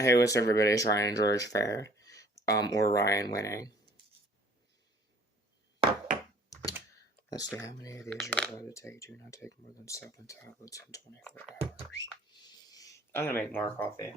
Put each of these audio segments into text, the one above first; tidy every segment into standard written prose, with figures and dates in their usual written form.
Hey, what's everybody? It's Ryan George Fair. Or Ryan winning. Let's see how many of these are allowed to take. Do not take more than 7 tablets in 24 hours. I'm gonna make more coffee.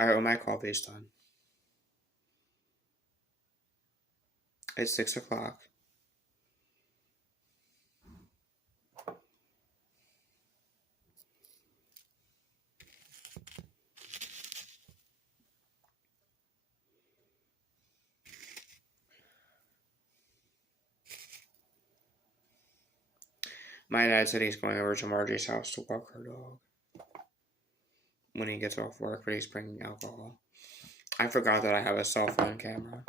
Alright, well, my coffee's done. It's 6 o'clock. My dad said he's going over to Margie's house to walk her dog when he gets off work, but he's bringing alcohol. I forgot that I have a cell phone camera.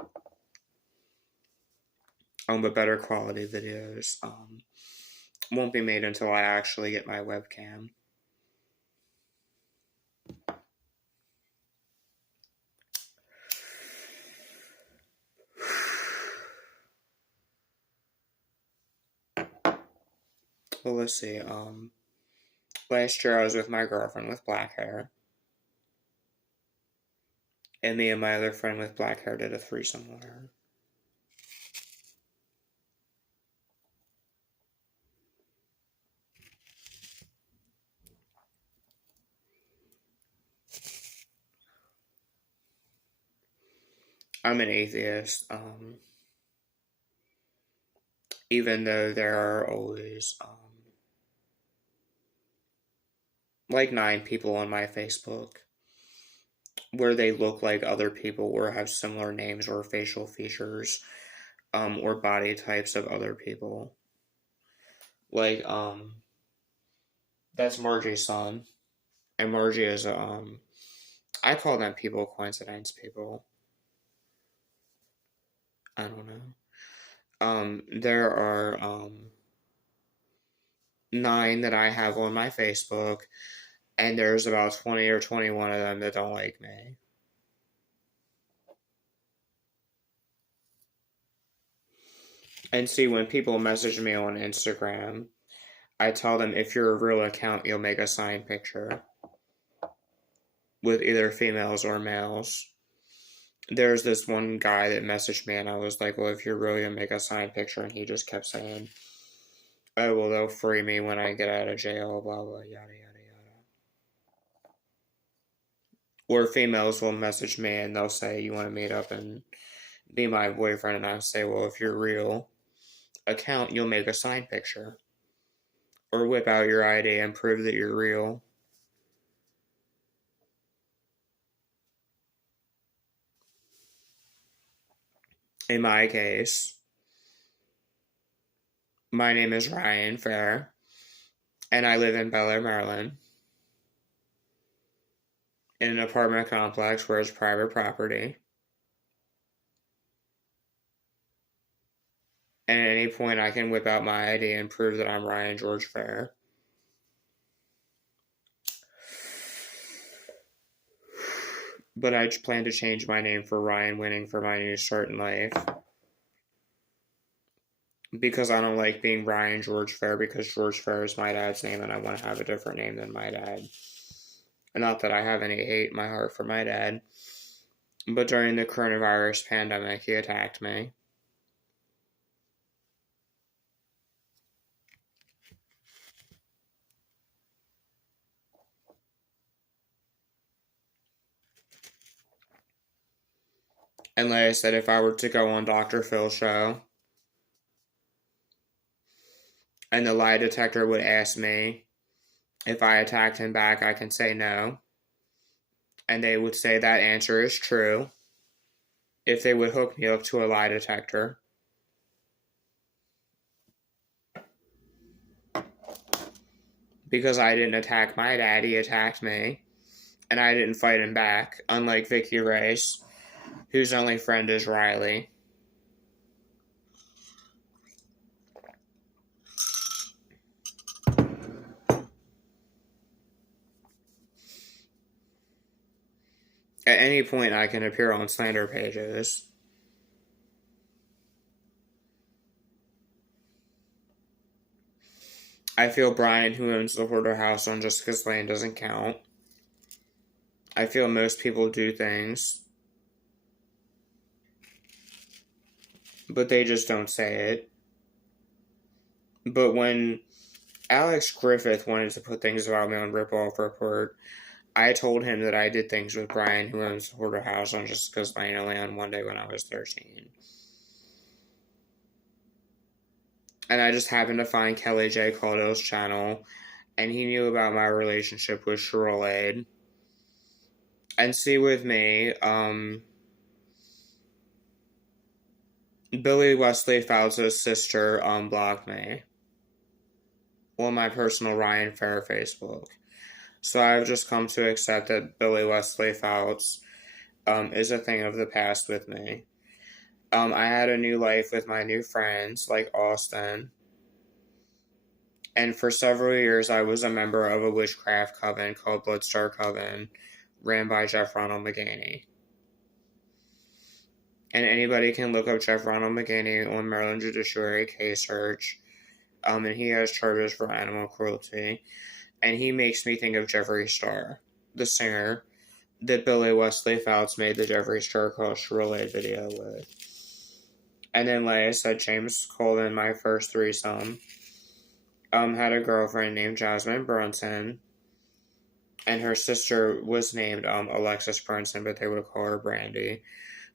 But better quality videos won't be made until I actually get my webcam. Well, let's see. Last year I was with my girlfriend with black hair. And me and my other friend with black hair did a threesome with her. I'm an atheist. Even though there are always like 9 people on my Facebook where they look like other people or have similar names or facial features or body types of other people. Like that's Margie's son. And Margie is I call them people coincidence people. I don't know. There are 9 that I have on my Facebook, and there's about 20 or 21 of them that don't like me. And see, when people message me on Instagram, I tell them if you're a real account, you'll make a signed picture with either females or males. There's this one guy that messaged me, and I was like, well, if you're really gonna make a signed picture, and he just kept saying, oh, well, they'll free me when I get out of jail, blah, blah, yada, yada, yada. Or females will message me, and they'll say, you want to meet up and be my boyfriend, and I say, well, if you're real account, you'll make a signed picture. or whip out your ID and prove that you're real. In my case, my name is Ryan Fair, and I live in Bel Air, Maryland, in an apartment complex where it's private property. And at any point, I can whip out my ID and prove that I'm Ryan George Fair. But I plan to change my name for Ryan Winning for my new start in life. Because I don't like being Ryan George Fair, because George Fair is my dad's name and I want to have a different name than my dad. And not that I have any hate in my heart for my dad, but during the coronavirus pandemic, he attacked me. And like I said, if I were to go on Dr. Phil's show, and the lie detector would ask me if I attacked him back, I can say no. And they would say that answer is true if they would hook me up to a lie detector. Because I didn't attack my dad, he attacked me. And I didn't fight him back, unlike Vicky Race, whose only friend is Riley. At any point, I can appear on slander pages. I feel Brian, who owns the Hoarder House on Jessica's Lane, doesn't count. I feel most people do things, but they just don't say it. But when Alex Griffith wanted to put things about me on Rip-Off Report, I told him that I did things with Brian, who owns the Hoarder House on Jessica's Lane, only on one day when I was 13. And I just happened to find Kelly J. Caldwell's channel, and he knew about my relationship with Sherrolade. And see, with me, Billy Wesley Fouts' sister blocked me on my personal Ryan Fair Facebook. So I've just come to accept that Billy Wesley Fouts is a thing of the past with me. I had a new life with my new friends, like Austin. And for several years, I was a member of a witchcraft coven called Bloodstar Coven, ran by Jeff Ronald McGaney. And anybody can look up Jeff Ronald McGaney on Maryland Judiciary Case Search. And he has charges for animal cruelty. And he makes me think of Jeffree Star, the singer that Billy Wesley Fouts made the Jeffree Star Called Sherrolade video with. And then, like I said, James Colvin, my first threesome, had a girlfriend named Jasmine Brunson, and her sister was named Alexis Brunson, but they would call her Brandy,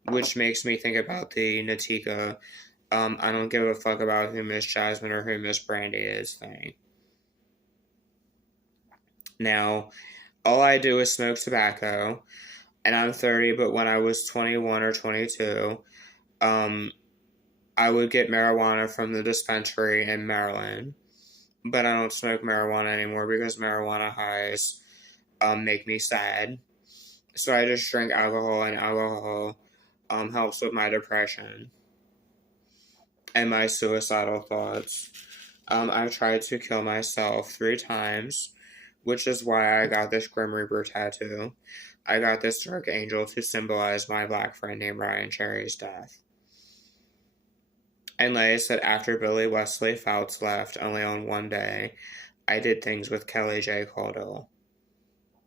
which makes me think about the Natika, I don't give a fuck about who Miss Jasmine or who Miss Brandy is thing. Now, all I do is smoke tobacco, and I'm 30, but when I was 21 or 22, I would get marijuana from the dispensary in Maryland. But I don't smoke marijuana anymore because marijuana highs make me sad. So I just drink alcohol, and alcohol helps with my depression and my suicidal thoughts. I've tried to kill myself 3 times, which is why I got this Grim Reaper tattoo. I got this dark angel to symbolize my black friend named Ryan Cherry's death. And like I said, after Billy Wesley Fouts left, only on one day, I did things with Kelly J. Caldwell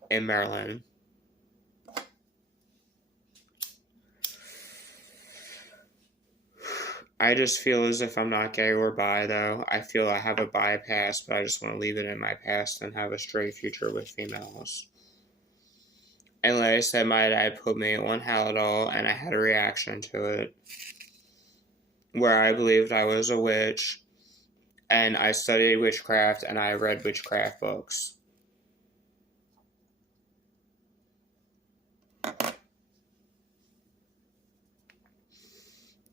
in Maryland. I just feel as if I'm not gay or bi, though. I feel I have a bi past, but I just want to leave it in my past and have a straight future with females. And like I said, my dad put me on Halidol, and I had a reaction to it, where I believed I was a witch, And I studied witchcraft and I read witchcraft books.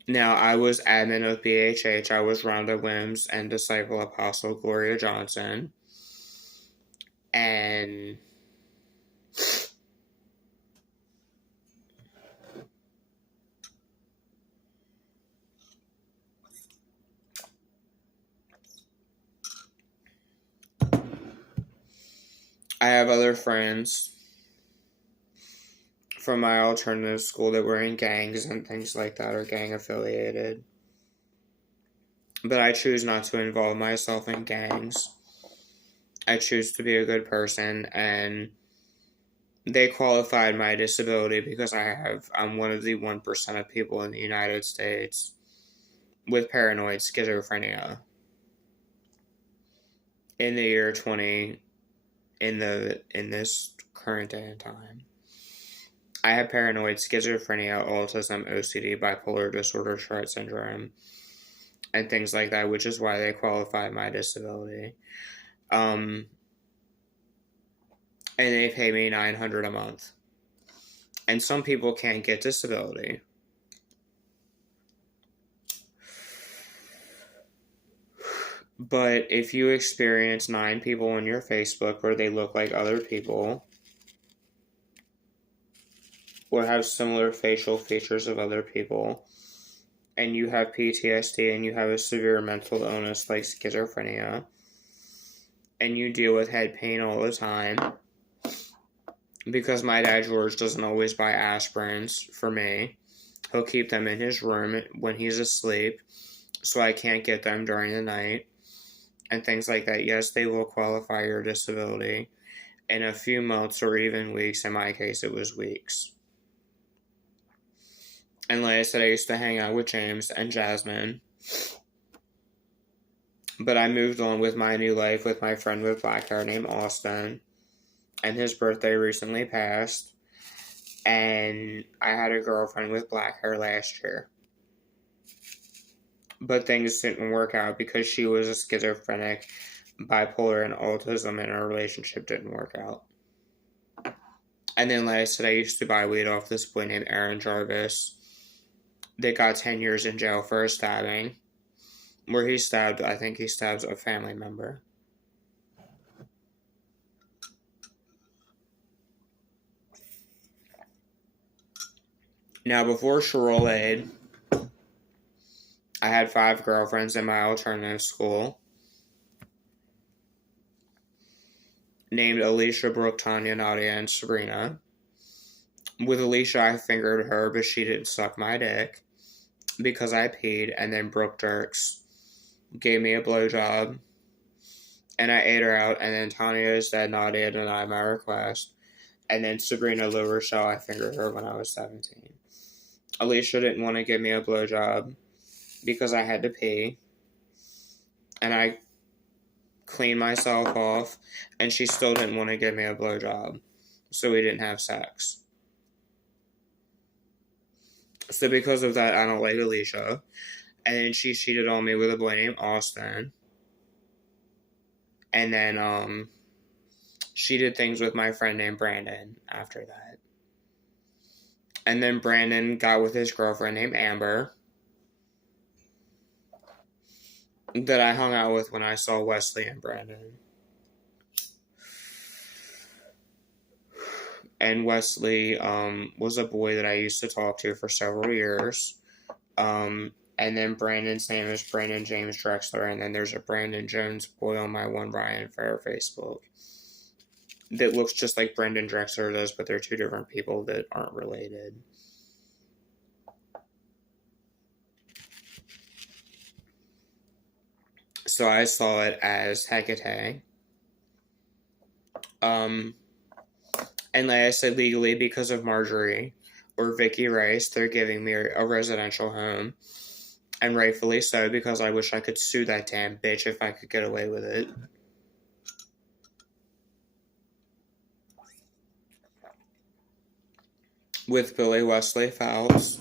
Now, I was admin of BHH. I was Rhonda Wims and Disciple Apostle Gloria Johnson. And I have other friends from my alternative school that were in gangs and things like that, or gang affiliated. But I choose not to involve myself in gangs. I choose to be a good person, and they qualified my disability because I'm one of the 1% of people in the United States with paranoid schizophrenia in the year 20 in this current day and time. I have paranoid schizophrenia, autism, OCD, bipolar disorder, Tourette syndrome, and things like that, which is why they qualified my disability. And they pay me $900 a month. And some people can't get disability. But if you experience 9 people on your Facebook where they look like other people, or have similar facial features of other people, and you have PTSD and you have a severe mental illness like schizophrenia, and you deal with head pain all the time, because my dad George doesn't always buy aspirins for me, he'll keep them in his room when he's asleep, so I can't get them during the night, and things like that. Yes, they will qualify your disability in a few months or even weeks. In my case, it was weeks. And like I said, I used to hang out with James and Jasmine. But I moved on with my new life with my friend with black hair named Austin. And his birthday recently passed. And I had a girlfriend with black hair last year. But things didn't work out because she was a schizophrenic, bipolar, and autism, and our relationship didn't work out. And then, like I said, I used to buy weed off this boy named Aaron Jarvis that got 10 years in jail for a stabbing, where he stabbed a family member. Now, before Sherolade, I had 5 girlfriends in my alternative school named Alicia, Brooke, Tanya, Nadia, and Sabrina. With Alicia, I fingered her, but she didn't suck my dick because I peed, and then Brooke Dirks gave me a blowjob, and I ate her out, and then Tanya said Nadia denied my request, and then Sabrina Lou Rochelle, I fingered her when I was 17. Alicia didn't want to give me a blowjob because I had to pee, and I cleaned myself off, and she still didn't want to give me a blowjob, so we didn't have sex. So because of that, I don't like Alicia. And then she cheated on me with a boy named Austin. And then she did things with my friend named Brandon after that. And then Brandon got with his girlfriend named Amber that I hung out with when I saw Wesley and Brandon. And Wesley was a boy that I used to talk to for several years. And then Brandon's name is Brandon James Drexler. And then there's a Brandon Jones boy on my One Ryan Fair Facebook that looks just like Brandon Drexler does, but they're 2 different people that aren't related. So I saw it as Hecate. And like I said, legally, because of Marjorie or Vicky Rice, they're giving me a residential home. And rightfully so, because I wish I could sue that damn bitch if I could get away with it. With Billy Wesley Phelps.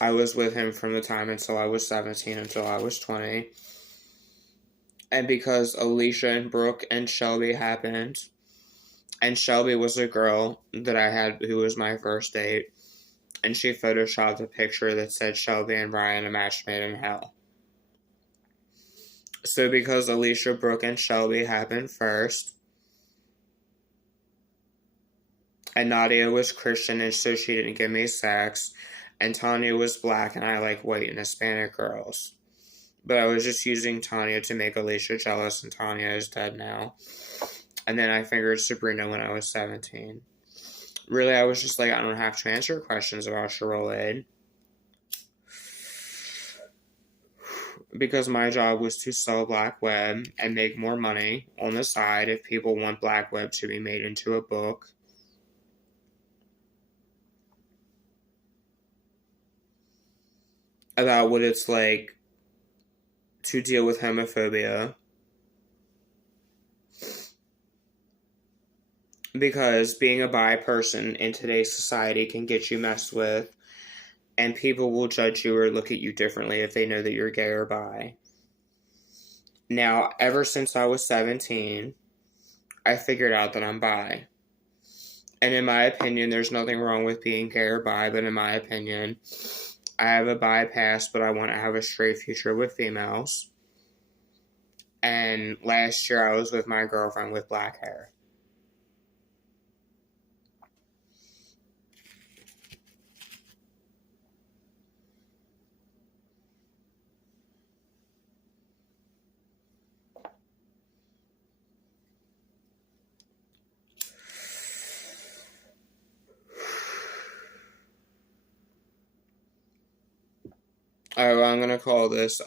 I was with him from the time until I was 17 until I was 20. And because Alicia and Brooke and Shelby happened, and Shelby was a girl that I had who was my first date, and she photoshopped a picture that said Shelby and Ryan a match made in hell. So because Alicia, Brooke, and Shelby happened first, and Nadia was Christian and so she didn't give me sex, and Tanya was black and I like white and Hispanic girls. But I was just using Tanya to make Alicia jealous, and Tanya is dead now. And then I fingered Sabrina when I was 17. Really, I was just like, I don't have to answer questions about Charolade. Because my job was to sell black web and make more money on the side if people want black web to be made into a book. About what it's like to deal with homophobia. Because being a bi person in today's society can get you messed with, and people will judge you or look at you differently if they know that you're gay or bi. Now, ever since I was 17, I figured out that I'm bi. And in my opinion, there's nothing wrong with being gay or bi, but in my opinion, I have a bi past, but I want to have a straight future with females. And last year I was with my girlfriend with black hair. Alright, well, I'm going to call this,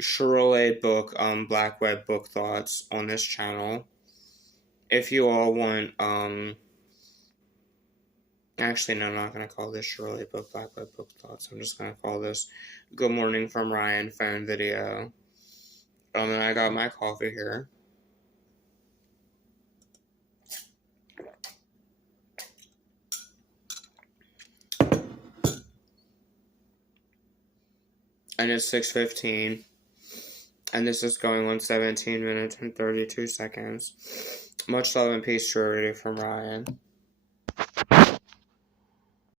Charolade book, Black Web book thoughts on this channel. If you all want, actually, no, I'm not going to call this Charolade book, Black Web book thoughts. I'm just going to call this Good Morning from Ryan phone video. And I got my coffee here. And it's 6:15. And this is going on 17 minutes and 32 seconds. Much love and peace to everybody from Ryan.